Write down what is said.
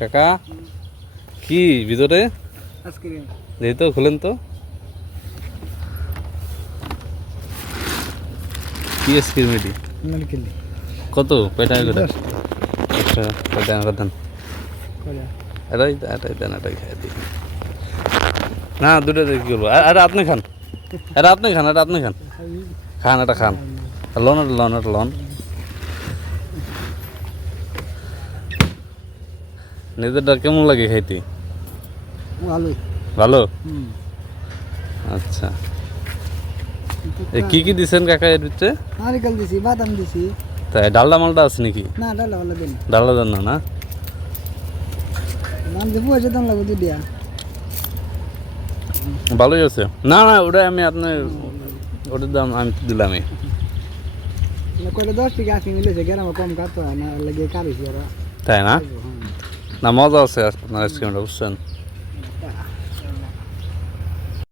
কাকা কি ভিতরে আইসক্রিম দেখি তো, খুলেন তো। কি আইসক্রিম এটি? নারকেল কত কয় টাকা করে? আচ্ছা কয় টাকা দেন? এটাই এটাই দেন, এটাই খাই দিই। না দুটো দিয়ে কী করবো? এটা আপনি খান, এটা আপনি খান, এটা আপনি খান, খান এটা খান। লন এটা লন, এটা লন। নিজেরটা কেমন লাগে খাইতে? ভালোই। ভালো। আচ্ছা কি কি দিছেন কাকা এর ভিতরে? নারকেল দিছি, বাদাম দিছি। তাই ডালডা মালটা আছে নাকি? না ডালা ভালো দিন। ডালডা দেন না? না নাম যে পয়সা দাম লাগবে তো দিয়া। ভালোই আছে। না না ওটা আমি আপনার ওটার দাম আমি তো দিলামই। না কয়টা 10 টাকা আসি মিলেছে, গ্রামে কম কাটতো না লাগে কারিছি আর। তাই না? না মজা আছে আপনার আইসক্রিমটা, বুঝছেন?